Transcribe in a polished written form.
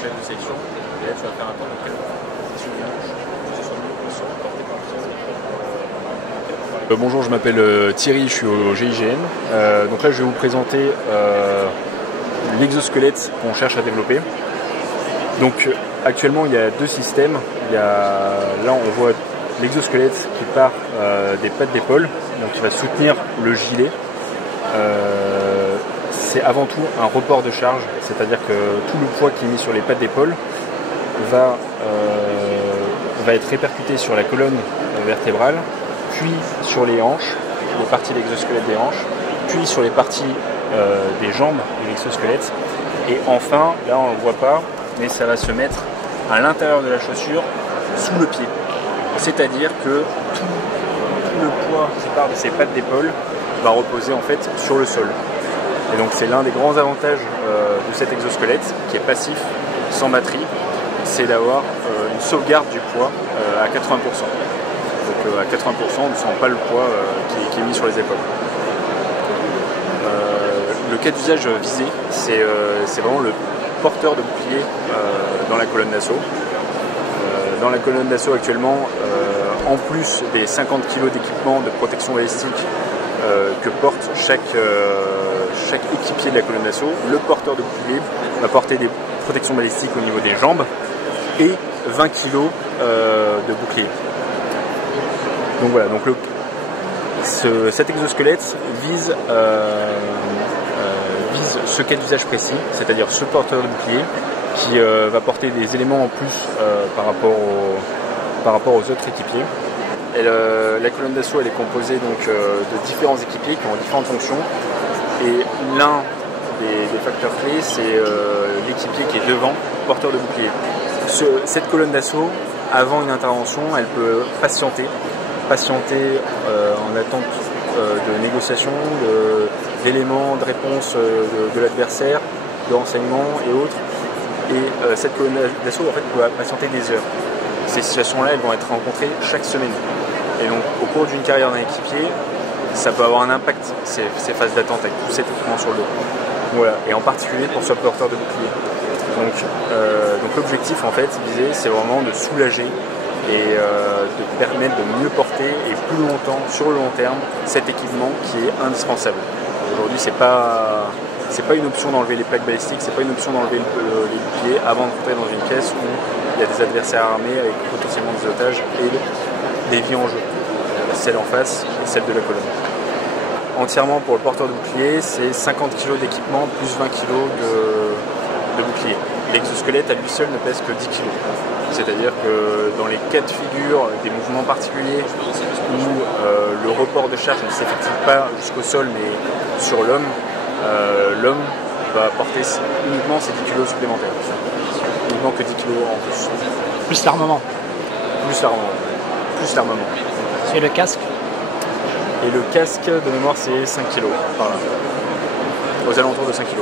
chaîne de sélection. Et là, tu vas faire un temps de position du manche, position du poisson, porté par le sol. Bonjour, je m'appelle Thierry, je suis au GIGN. Donc là, je vais vous présenter l'exosquelette qu'on cherche à développer. Donc actuellement, il y a deux systèmes. Là, on voit l'exosquelette qui part des pattes d'épaule, donc qui va soutenir le gilet. C'est avant tout un report de charge, c'est-à-dire que tout le poids qui est mis sur les pattes d'épaule va être répercuté sur la colonne vertébrale, puis sur les hanches, les parties de l'exosquelette des hanches, puis sur les parties des jambes de l'exosquelette. Et enfin, là on ne le voit pas, mais ça va se mettre à l'intérieur de la chaussure, sous le pied. C'est-à-dire que tout le poids qui part de ces pattes d'épaule va reposer en fait sur le sol. Et donc c'est l'un des grands avantages de cet exosquelette qui est passif, sans batterie, c'est d'avoir une sauvegarde du poids à 80%. Donc à 80% on ne sent pas le poids qui est mis sur les épaules. Le cas d'usage visé, c'est vraiment le porteur de bouclier dans la colonne d'assaut. Dans la colonne d'assaut actuellement, en plus des 50 kg d'équipement de protection balistique que porte chaque équipier de la colonne d'assaut, le porteur de bouclier va porter des protections balistiques au niveau des jambes et 20 kg de bouclier. Donc voilà, donc cet exosquelette vise ce cas d'usage précis, c'est-à-dire ce porteur de bouclier qui va porter des éléments en plus par rapport aux autres équipiers. Et la colonne d'assaut elle est composée donc, de différents équipiers qui ont différentes fonctions. Et l'un des facteurs clés, c'est l'équipier qui est devant, porteur de bouclier. Cette colonne d'assaut, avant une intervention, elle peut patienter en attente de négociation, d'éléments, de réponse de l'adversaire, de renseignements et autres. Et cette colonne d'assaut en fait, peut patienter des heures. Ces situations-là, elles vont être rencontrées chaque semaine. Et donc, au cours d'une carrière d'un équipier, ça peut avoir un impact, ces phases d'attente avec tout cet équipement sur le dos. Voilà. Et en particulier pour ce porteur de bouclier. Donc l'objectif, en fait, visé, c'est vraiment de soulager et de permettre de mieux porter et plus longtemps, sur le long terme, cet équipement qui est indispensable. Aujourd'hui, c'est pas une option d'enlever les plaques balistiques, c'est pas une option d'enlever les boucliers avant de rentrer dans une pièce où il y a des adversaires armés avec potentiellement des otages et des vies en jeu, celle en face et celle de la colonne. Entièrement pour le porteur de bouclier, c'est 50 kg d'équipement plus 20 kg de bouclier. L'exosquelette à lui seul ne pèse que 10 kg. C'est-à-dire que dans les cas de figure des mouvements particuliers où le report de charge ne s'effectue pas jusqu'au sol mais sur l'homme, l'homme va porter uniquement ces 10 kg supplémentaires. Uniquement que 10 kg en plus. Plus l'armement. Plus l'armement. Plus l'armement. Et le casque? Et le casque de mémoire c'est 5 kg par là. Aux alentours de 5 kg.